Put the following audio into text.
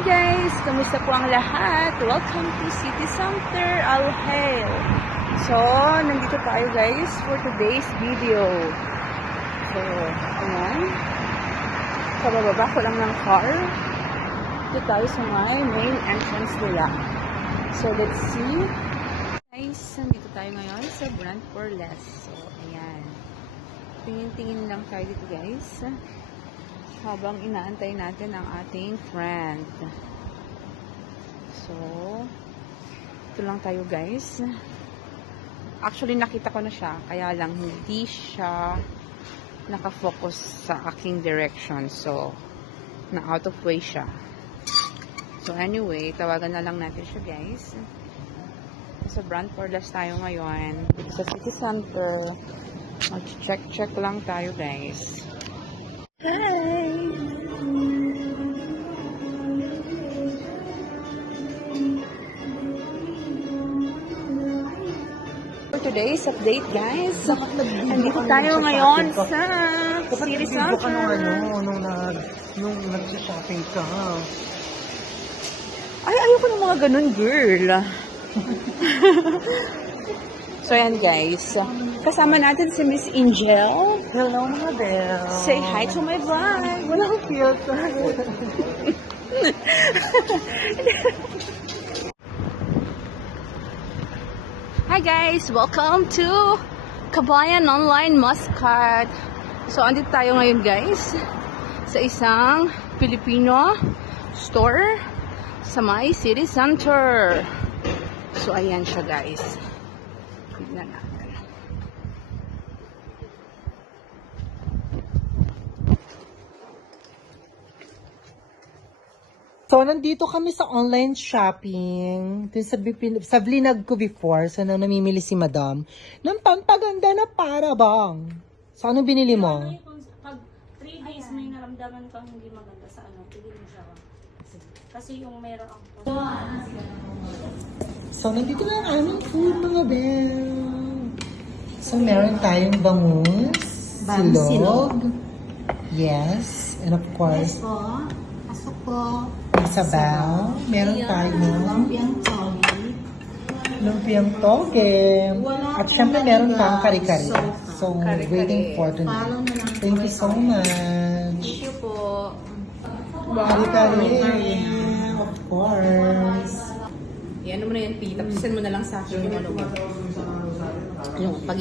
guys! Kamusta po ang lahat? Welcome to City Center, Al Hail. So, nandito tayo guys for today's video. So, ayan. Kabababa ko lang ng car. Dito tayo sa main entrance nila. So, let's see. Guys, nandito tayo ngayon sa Brand for Less. So, ayan. Tingin-tingin lang tayo dito guys. Habang inaantay natin ang ating friend. So, ito lang tayo guys. Actually, nakita ko na siya. Kaya lang, hindi siya nakafocus sa aking direction. So, na out of way siya. So, anyway, tawagan na lang natin siya guys. Sa Brand for Less tayo ngayon. Sa City Center. Mag-check lang tayo guys. Hi! For today's update guys, nandito tayo ngayon sa City Center. Nung nag-shopping ka. Ay, ayoko ng mga ganun, girl. So, yan guys. Kasama natin si Miss Angel. Hello mga Belle. Say hi to my vlog. Walang filter. Hi guys! Welcome to Kabayan Online Muscat. So, andito tayo ngayon guys sa isang Filipino store sa may City Center. So, ayan siya guys. Tignan natin. So, nandito kami sa online shopping. Dun sa Blinag ko before. So, nang namimili si Madam ng pampaganda na para bang. So, anong binili mo? Pag 3 days may naramdaman kang hindi maganda sa pili mo siya. Kasi yung meron ang So, nandito na ang aming food, mga Belle. So, meron tayong bangus, silog. Yes. And of course, po, pasok po, sabaw. Meron tayong lumpiang togi. lumpiang toge. At syempre meron pang kari-kari. So, waiting for tonight. Follow na lang. Thank you so much. Thank you po. Kari-kari. Of course. Yan mo na yan, P. Tapos send mo na lang sa akin yung ano mo. Yung pag